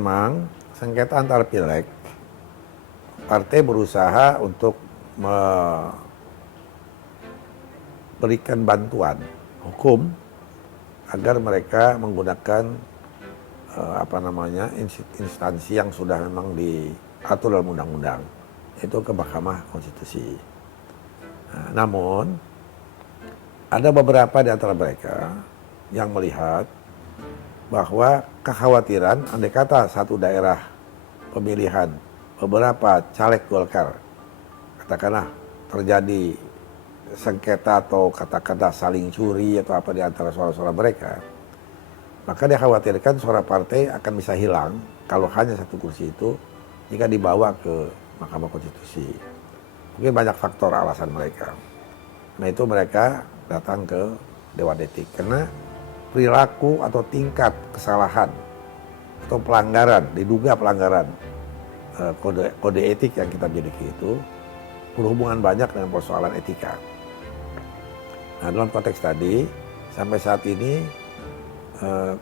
memang sengketa antar pileg, partai berusaha untuk memberikan bantuan hukum agar mereka menggunakan instansi yang sudah memang diatur dalam undang-undang, yaitu ke Mahkamah Konstitusi. Namun ada beberapa di antara mereka yang melihat bahwa kekhawatiran andai kata satu daerah pemilihan beberapa caleg Golkar katakanlah terjadi sengketa atau kata-kata saling curi atau apa di antara suara-suara mereka, maka dikhawatirkan suara partai akan bisa hilang kalau hanya satu kursi itu jika dibawa ke Mahkamah Konstitusi. Mungkin banyak faktor alasan mereka. Nah itu mereka datang ke Dewan Etik karena perilaku atau tingkat kesalahan atau pelanggaran, diduga pelanggaran kode etik yang kita miliki itu berhubungan banyak dengan persoalan etika. Nah dalam konteks tadi sampai saat ini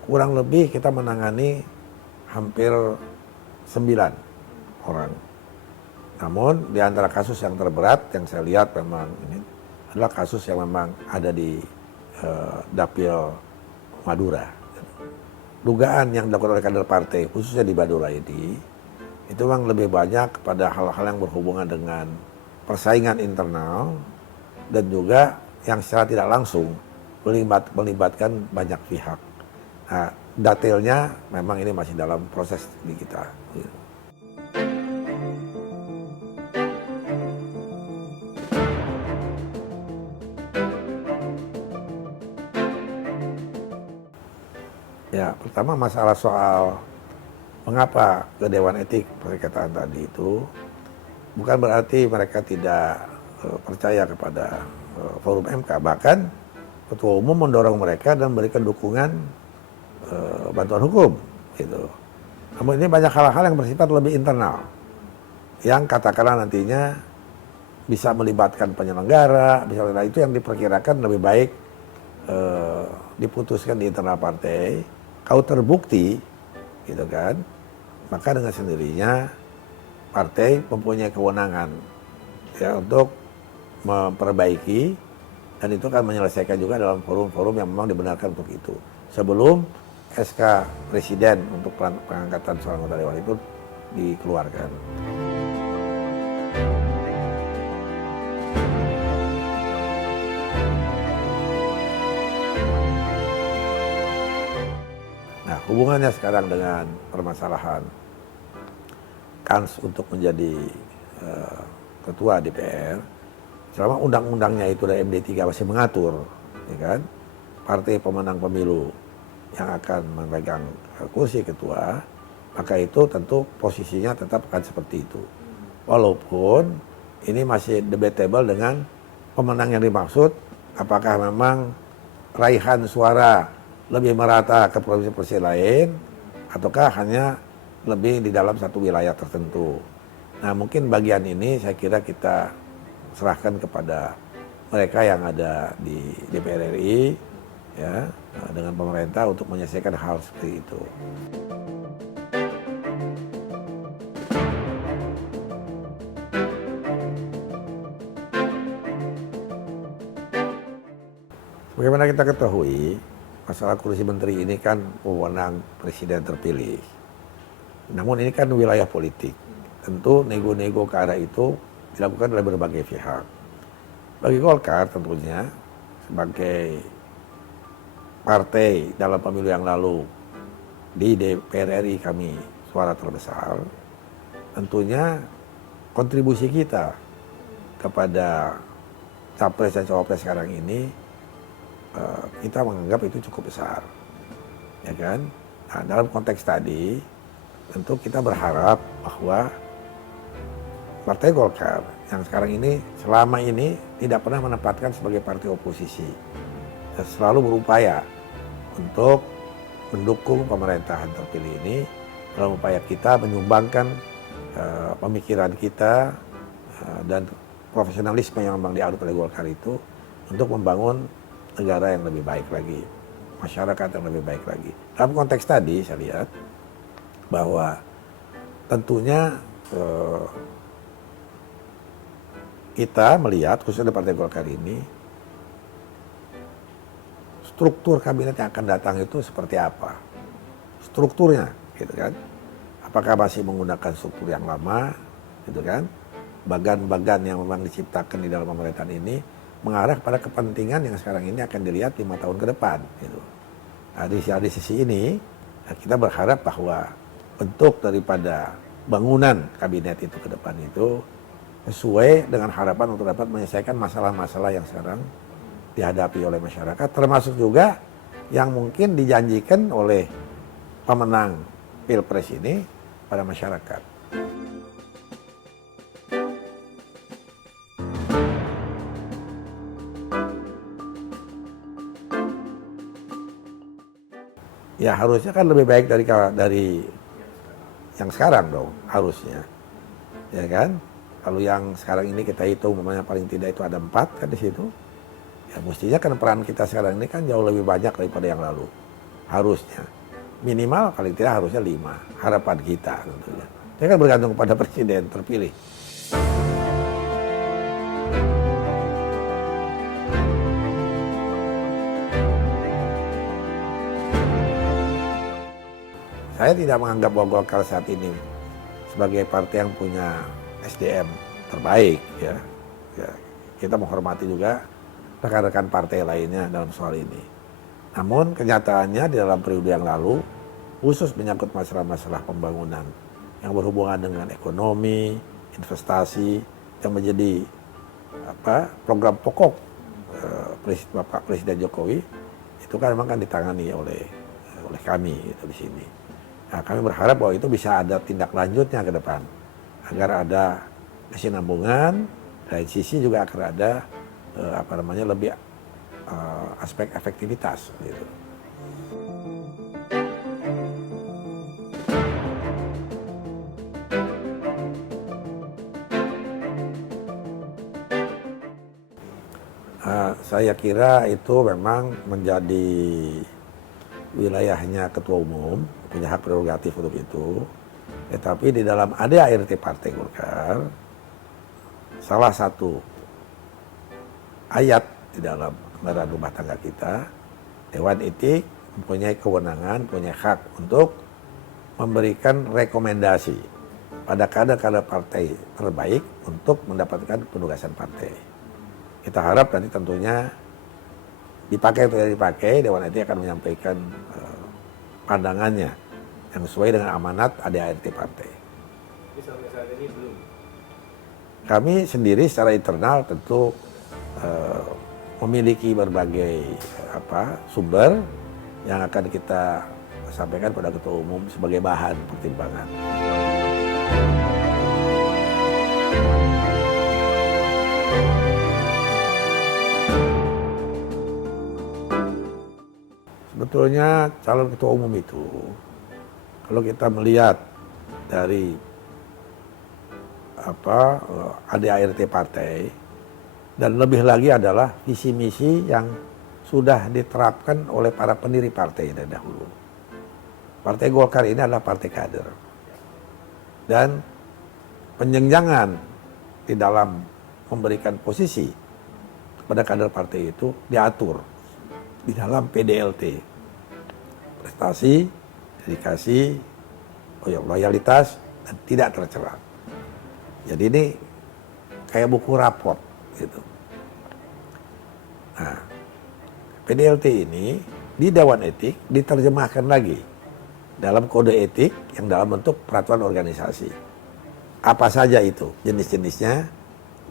kurang lebih kita menangani hampir 9 orang. Namun di antara kasus yang terberat yang saya lihat memang ini adalah kasus yang memang ada di Dapil Madura. Dugaan yang dilakukan oleh kader partai khususnya di Madura ini itu memang lebih banyak kepada hal-hal yang berhubungan dengan persaingan internal dan juga yang secara tidak langsung melibatkan banyak pihak. Nah, detailnya memang ini masih dalam proses di kita. Ya, pertama masalah soal mengapa ke Dewan Etik perkataan tadi itu bukan berarti mereka tidak percaya kepada forum MK. Bahkan Ketua Umum mendorong mereka dan memberikan dukungan bantuan hukum gitu. Namun ini banyak hal-hal yang bersifat lebih internal yang katakanlah nantinya bisa melibatkan penyelenggara, misalnya itu yang diperkirakan lebih baik diputuskan di internal partai. Kalau terbukti gitu kan, maka dengan sendirinya partai mempunyai kewenangan ya untuk memperbaiki dan itu akan menyelesaikan juga dalam forum-forum yang memang dibenarkan untuk itu. Sebelum SK Presiden untuk pengangkatan seorang anggota dewan itu dikeluarkan. Nah, hubungannya sekarang dengan permasalahan kans untuk menjadi ketua DPR, selama undang-undangnya itu dari MD3 masih mengatur, ya kan, partai pemenang pemilu yang akan memegang kursi ketua, maka itu tentu posisinya tetap akan seperti itu. Walaupun ini masih debatable dengan pemenang yang dimaksud, apakah memang raihan suara lebih merata ke provinsi-provinsi lain, ataukah hanya lebih di dalam satu wilayah tertentu. Nah mungkin bagian ini saya kira kita serahkan kepada mereka yang ada di DPR RI, ya, dengan pemerintah untuk menyelesaikan hal seperti itu. Bagaimana kita ketahui, masalah kursi menteri ini kan wewenang presiden terpilih. Namun ini kan wilayah politik. Tentu nego-nego ke arah itu dilakukan oleh berbagai pihak. Bagi Golkar tentunya sebagai partai dalam pemilu yang lalu di DPR RI kami suara terbesar, tentunya kontribusi kita kepada capres dan cawapres sekarang ini kita menganggap itu cukup besar, ya kan? Nah, dalam konteks tadi, tentu kita berharap bahwa Partai Golkar yang sekarang ini selama ini tidak pernah menempatkan sebagai partai oposisi, dan selalu berupaya untuk mendukung pemerintahan terpilih ini dalam upaya kita menyumbangkan pemikiran kita dan profesionalisme yang memang diadut oleh Golkar itu untuk membangun negara yang lebih baik lagi, masyarakat yang lebih baik lagi. Dalam konteks tadi saya lihat bahwa tentunya kita melihat khususnya di Partai Golkar ini struktur kabinet yang akan datang itu seperti apa, strukturnya, gitu kan? Apakah masih menggunakan struktur yang lama, gitu kan? Bagan-bagan yang memang diciptakan di dalam pemerintahan ini mengarah pada kepentingan yang sekarang ini akan dilihat 5 tahun ke depan, gitu. Nah, di sisi ini kita berharap bahwa bentuk daripada bangunan kabinet itu ke depan itu sesuai dengan harapan untuk dapat menyelesaikan masalah-masalah yang sekarang dihadapi oleh masyarakat, termasuk juga yang mungkin dijanjikan oleh pemenang Pilpres ini pada masyarakat. Ya harusnya kan lebih baik dari yang sekarang dong, harusnya. Ya kan? Kalau yang sekarang ini kita hitung namanya paling tidak itu ada 4 kan di situ. Ya mestinya kan peran kita sekarang ini kan jauh lebih banyak daripada yang lalu. Harusnya. Minimal paling tidak harusnya 5. Harapan kita tentunya. Itu kan bergantung pada presiden terpilih. Saya tidak menganggap bahwa Golkar saat ini sebagai partai yang punya SDM terbaik, ya. Kita menghormati juga rekan-rekan partai lainnya dalam soal ini. Namun kenyataannya di dalam periode yang lalu, khusus menyangkut masalah-masalah pembangunan yang berhubungan dengan ekonomi, investasi, yang menjadi program pokok Bapak Presiden Jokowi, itu kan memang kan ditangani oleh kami itu di sini. Nah, kami berharap bahwa itu bisa ada tindak lanjutnya ke depan, agar ada kesinambungan, dari sisi juga akan ada lebih aspek efektivitas gitu. Saya kira itu memang menjadi wilayahnya ketua umum, punya hak prerogatif untuk itu. Tetapi di dalam ADART Partai Golkar, salah satu ayat di dalam kendaraan rumah tangga kita, Dewan Etik mempunyai kewenangan, punya hak untuk memberikan rekomendasi pada kader-kader partai terbaik untuk mendapatkan penugasan partai. Kita harap nanti tentunya dipakai atau tidak dipakai, Dewan Etik akan menyampaikan pandangannya yang sesuai dengan amanat ADART partai. Sampai saat ini belum. Kami sendiri secara internal tentu memiliki berbagai sumber yang akan kita sampaikan pada ketua umum sebagai bahan pertimbangan. Sebetulnya calon ketua umum itu, kalau kita melihat dari ADART partai, dan lebih lagi adalah visi misi yang sudah diterapkan oleh para pendiri partai dari dahulu. Partai Golkar ini adalah partai kader, dan penjenjangan di dalam memberikan posisi kepada kader partai itu diatur di dalam PDLT, prestasi, dedikasi, loyalitas, dan tidak tercela. Jadi ini kayak buku raport gitu. Nah, PDLT ini di Dewan Etik diterjemahkan lagi dalam kode etik yang dalam bentuk peraturan organisasi. Apa saja itu jenis-jenisnya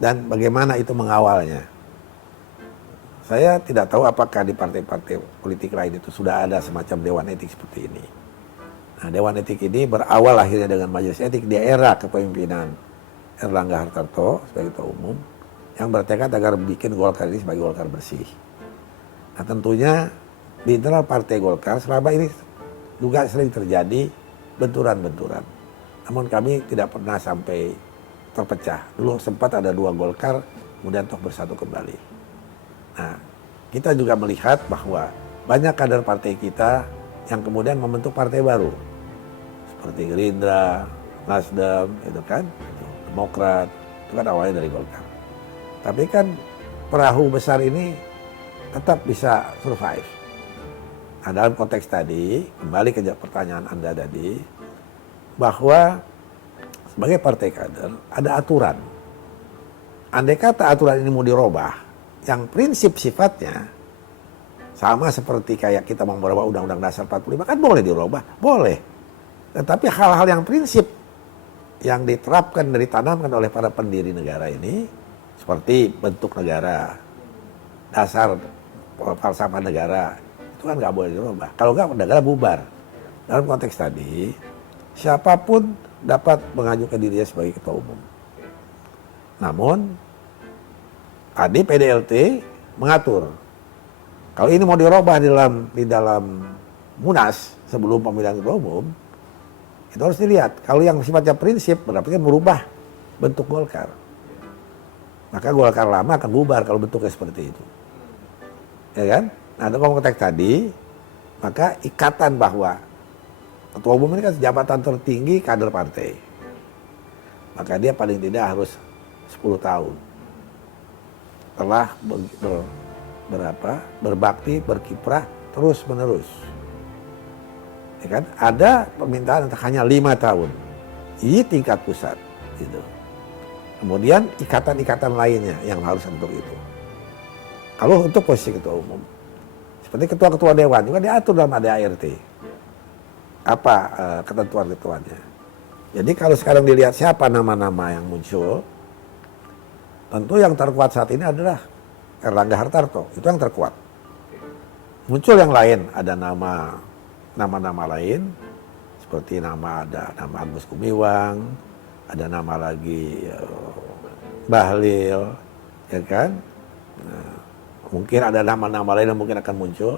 dan bagaimana itu mengawalnya. Saya tidak tahu apakah di partai-partai politik lain itu sudah ada semacam Dewan Etik seperti ini. Nah, Dewan Etik ini berawal akhirnya dengan Majelis Etik di era kepemimpinan Erlangga Hartarto sebagai ketua umum yang bertekad agar bikin Golkar ini sebagai Golkar bersih. Nah, tentunya di internal Partai Golkar selama ini juga sering terjadi benturan-benturan. Namun kami tidak pernah sampai terpecah. Dulu sempat ada 2 Golkar, kemudian toh bersatu kembali. Nah, kita juga melihat bahwa banyak kader partai kita yang kemudian membentuk partai baru. seperti Gerindra, Nasdem, itu kan, Demokrat, itu kan awalnya dari Golkar. Tapi kan perahu besar ini tetap bisa survive. Nah, dalam konteks tadi, kembali ke pertanyaan Anda tadi, bahwa sebagai partai kader ada aturan. Andai kata aturan ini mau dirubah, yang prinsip sifatnya sama seperti kayak kita mau merubah Undang-Undang Dasar 45, kan boleh dirubah, boleh. Tetapi hal-hal yang prinsip yang diterapkan dan ditanamkan oleh para pendiri negara ini, seperti bentuk negara, dasar falsafah negara, itu kan nggak boleh dirubah. Kalau nggak, negara bubar. Dalam konteks tadi, siapapun dapat mengajukan dirinya sebagai ketua umum. Namun, tadi PDLT mengatur, kalau ini mau dirubah di dalam Munas sebelum pemilihan ketua umum, itu harus dilihat. Kalau yang sifatnya prinsip, berarti kan merubah bentuk Golkar. Maka Golkar lama akan bubar kalau bentuknya seperti itu. Ya kan? Nah, dalam konteks tadi, maka ikatan bahwa ketua umum ini kan jabatan tertinggi kader partai. Maka dia paling tidak harus 10 tahun. Telah berbakti, berkiprah terus menerus. Ya kan? Ada permintaan untuk hanya 5 tahun. Ini tingkat pusat. Gitu. Kemudian ikatan-ikatan lainnya yang harus untuk itu. Kalau untuk posisi ketua umum, seperti ketua-ketua dewan juga diatur dalam ADART. Apa ketentuan-ketentuannya. Jadi kalau sekarang dilihat siapa nama-nama yang muncul, tentu yang terkuat saat ini adalah Erlangga Hartarto, itu yang terkuat. Muncul yang lain, ada nama-nama lain, seperti ada nama Agus Gumiwang, ada nama lagi Bahlil, ya kan? Nah, mungkin ada nama-nama lain yang mungkin akan muncul.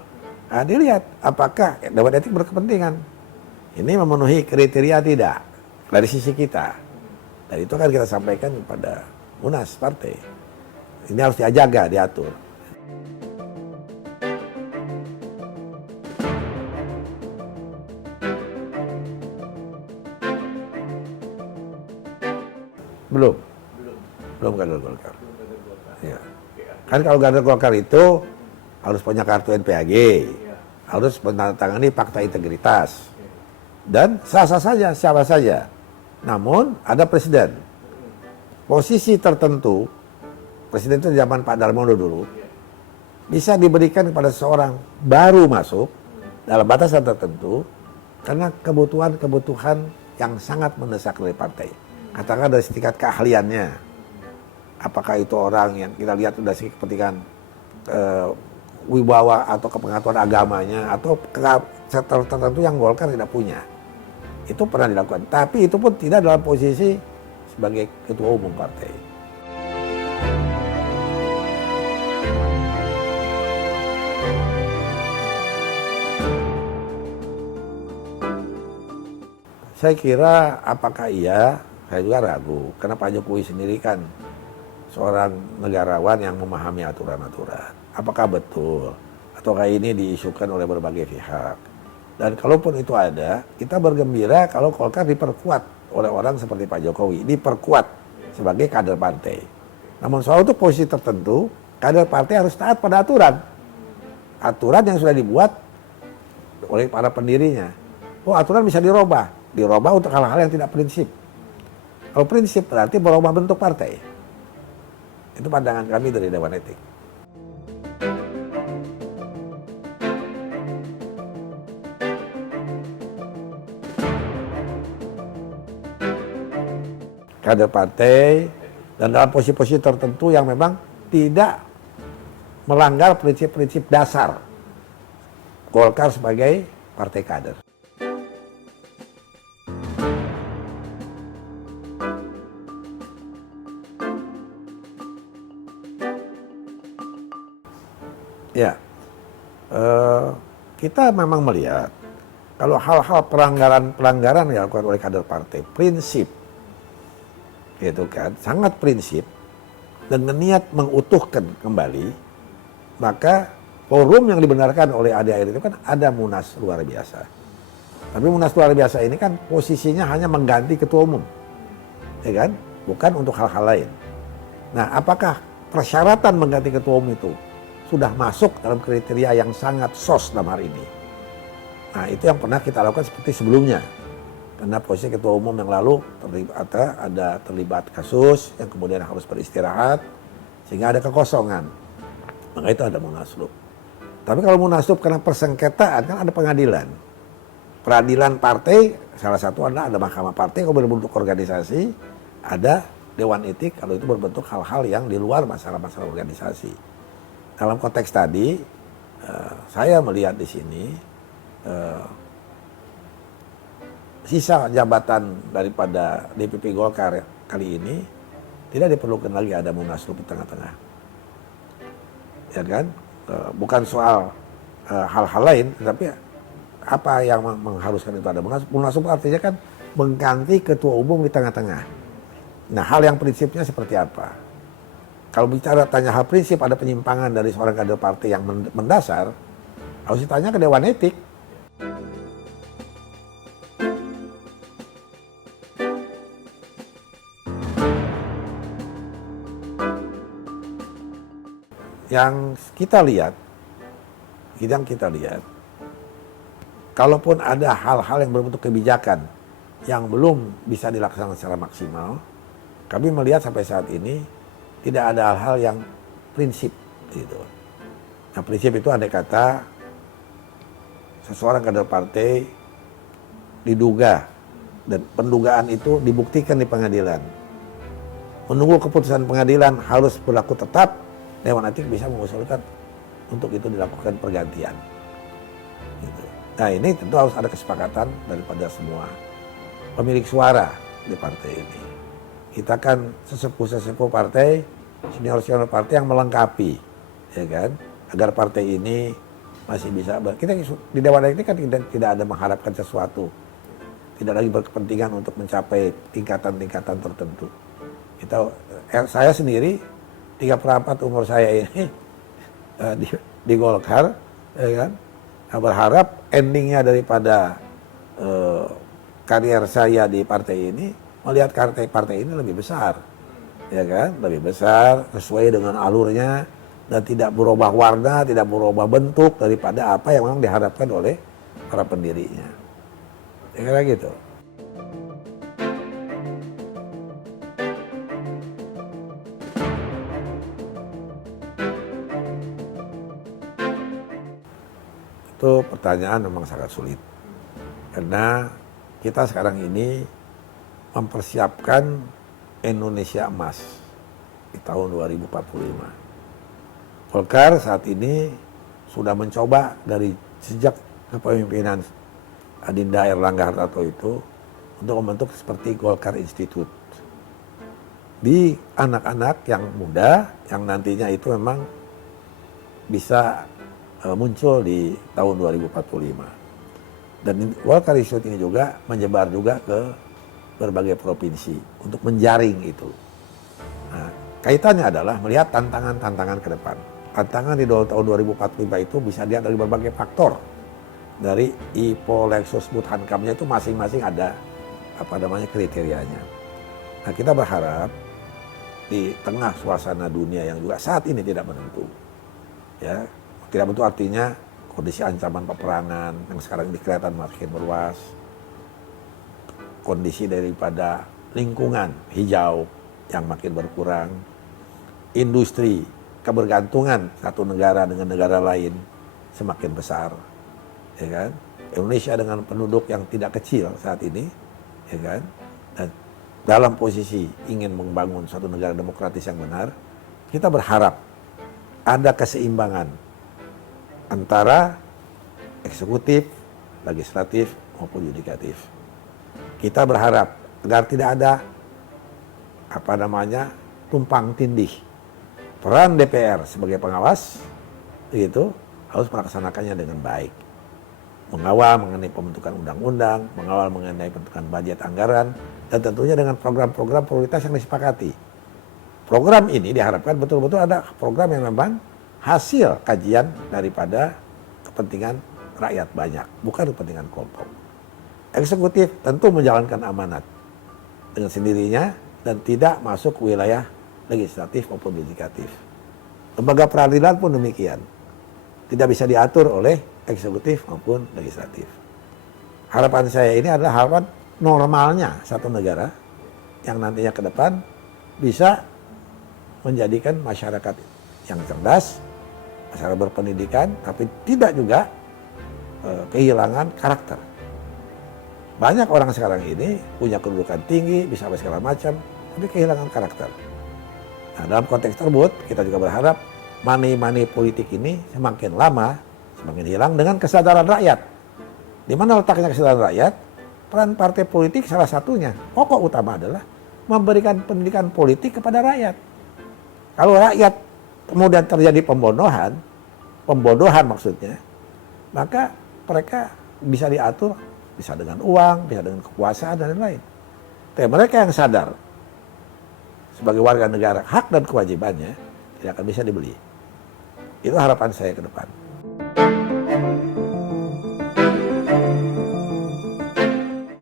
Nah, dilihat apakah Dewan Etik berkepentingan. Ini memenuhi kriteria tidak dari sisi kita. Dan itu kan kita sampaikan kepada Munas partai. Ini harus dijaga, diatur. Belum kader Golkar. Ya. Kan kalau kader Golkar itu harus punya kartu NPAG, harus menandatangani fakta integritas, dan sah-sah saja, siapa saja. Namun ada presiden. Posisi tertentu, presiden itu zaman Pak Darmono dulu, bisa diberikan kepada seorang baru masuk dalam batasan tertentu karena kebutuhan yang sangat mendesak dari partai. Katakan dari tingkat keahliannya. Apakah itu orang yang kita lihat sudah sih kepentingan wibawa atau kepengetahuan agamanya atau tertentu yang Golkar tidak punya. Itu pernah dilakukan. Tapi itu pun tidak dalam posisi sebagai ketua umum partai. Saya kira apakah iya, saya juga ragu. Karena Pak Jokowi sendiri kan seorang negarawan yang memahami aturan-aturan. Apakah betul? Ataukah ini diisukan oleh berbagai pihak? Dan kalaupun itu ada, kita bergembira kalau Golkar diperkuat oleh orang seperti Pak Jokowi. Diperkuat sebagai kader partai. Namun soal itu posisi tertentu, kader partai harus taat pada aturan. Aturan yang sudah dibuat oleh para pendirinya. Oh, aturan bisa dirubah. Dirubah untuk hal-hal yang tidak prinsip. Kalau prinsip berarti merubah bentuk partai. Itu pandangan kami dari Dewan Etik. Kader partai dan dalam posisi-posisi tertentu yang memang tidak melanggar prinsip-prinsip dasar Golkar sebagai partai kader. Ya, kita memang melihat kalau hal-hal pelanggaran yang dilakukan oleh kader partai, prinsip, gitu kan, sangat prinsip, dengan niat mengutuhkan kembali, maka forum yang dibenarkan oleh ADART itu kan ada Munas luar biasa. Tapi Munas luar biasa ini kan posisinya hanya mengganti ketua umum, ya kan? Bukan untuk hal-hal lain. Nah, apakah persyaratan mengganti ketua umum itu sudah masuk dalam kriteria yang sangat sos dalam hari ini? Nah, itu yang pernah kita lakukan seperti sebelumnya. Karena posisi ketua umum yang lalu terlibat kasus yang kemudian harus beristirahat sehingga ada kekosongan. Maka itu ada munaslup. Tapi kalau munaslup karena persengketaan kan ada pengadilan. Peradilan partai salah satu ada mahkamah partai kalau berbentuk organisasi, ada dewan etik kalau itu berbentuk hal-hal yang di luar masalah-masalah organisasi. Dalam konteks tadi saya melihat di sini sisa jabatan daripada DPP Golkar kali ini tidak diperlukan lagi ada munaslup di tengah-tengah, ya kan? Bukan soal hal-hal lain, tapi apa yang mengharuskan itu ada munaslup. Munaslup artinya kan mengganti ketua umum di tengah-tengah. Nah, hal yang prinsipnya seperti apa? Kalau bicara tanya hal prinsip ada penyimpangan dari seorang kader partai yang mendasar, harus ditanya ke Dewan Etik. Yang kita lihat, kalaupun ada hal-hal yang berbentuk kebijakan yang belum bisa dilaksanakan secara maksimal, kami melihat sampai saat ini tidak ada hal-hal yang prinsip gitu. Nah, prinsip itu andai kata seseorang kader partai diduga dan pendugaan itu dibuktikan di pengadilan. Menunggu keputusan pengadilan harus berlaku tetap, Dewan Etik bisa mengusulkan untuk itu dilakukan pergantian. Gitu. Nah, ini tentu harus ada kesepakatan daripada semua pemilik suara di partai ini. Kita kan sesepuh partai, senior partai yang melengkapi, ya kan, agar partai ini masih bisa. Kita di Dewan Etik kan tidak ada mengharapkan sesuatu, tidak lagi berkepentingan untuk mencapai tingkatan-tingkatan tertentu. Saya sendiri 3/4 umur saya ini di Golkar, ya kan, berharap endingnya daripada karier saya di partai ini melihat partai ini lebih besar, ya kan, lebih besar sesuai dengan alurnya dan tidak berubah warna, tidak berubah bentuk daripada apa yang memang diharapkan oleh para pendirinya. Kira-kira gitu. Itu pertanyaan memang sangat sulit. Karena kita sekarang ini mempersiapkan Indonesia emas di tahun 2045. Golkar saat ini sudah mencoba dari sejak kepemimpinan Adinda Airlangga Hartarto itu untuk membentuk seperti Golkar Institute. Di anak-anak yang muda yang nantinya itu memang bisa muncul di tahun 2045. Dan Golkar Institute ini juga menyebar juga ke berbagai provinsi untuk menjaring itu. Nah, kaitannya adalah melihat tantangan-tantangan ke depan. Tantangan di tahun 2045 itu bisa dilihat dari berbagai faktor. Dari IPO, Lexus, Bud, Hankamnya itu masing-masing ada kriterianya. Nah, kita berharap di tengah suasana dunia yang juga saat ini tidak menentu, ya, tidak menentu artinya kondisi ancaman peperangan yang sekarang kelihatan makin meluas, kondisi daripada lingkungan hijau yang makin berkurang, industri kebergantungan satu negara dengan negara lain semakin besar, ya kan? Indonesia dengan penduduk yang tidak kecil saat ini, ya kan? Dan dalam posisi ingin membangun suatu negara demokratis yang benar, kita berharap ada keseimbangan antara eksekutif, legislatif maupun yudikatif. Kita berharap agar tidak ada tumpang tindih. Peran DPR sebagai pengawas itu harus melaksanakannya dengan baik. Mengawal mengenai pembentukan undang-undang, mengawal mengenai pembentukan budget anggaran, dan tentunya dengan program-program prioritas yang disepakati. Program ini diharapkan betul-betul ada program yang memang hasil kajian daripada kepentingan rakyat banyak, bukan kepentingan kelompok. Eksekutif tentu menjalankan amanat dengan sendirinya dan tidak masuk ke wilayah legislatif maupun yudikatif. Lembaga peradilan pun demikian. Tidak bisa diatur oleh eksekutif maupun legislatif. Harapan saya ini adalah harapan normalnya satu negara yang nantinya ke depan bisa menjadikan masyarakat yang cerdas, masyarakat berpendidikan, tapi tidak juga kehilangan karakter. Banyak orang sekarang ini punya kedudukan tinggi, bisa apa segala macam, tapi kehilangan karakter. Nah, dalam konteks tersebut, kita juga berharap money politik ini semakin lama, semakin hilang dengan kesadaran rakyat. Di mana letaknya kesadaran rakyat? Peran partai politik salah satunya, pokok utama adalah memberikan pendidikan politik kepada rakyat. Kalau rakyat kemudian terjadi pembodohan maksudnya, maka mereka bisa diatur, bisa dengan uang, bisa dengan kekuasaan dan lain-lain. Tapi mereka yang sadar sebagai warga negara, hak dan kewajibannya tidak akan bisa dibeli. Itu harapan saya ke depan.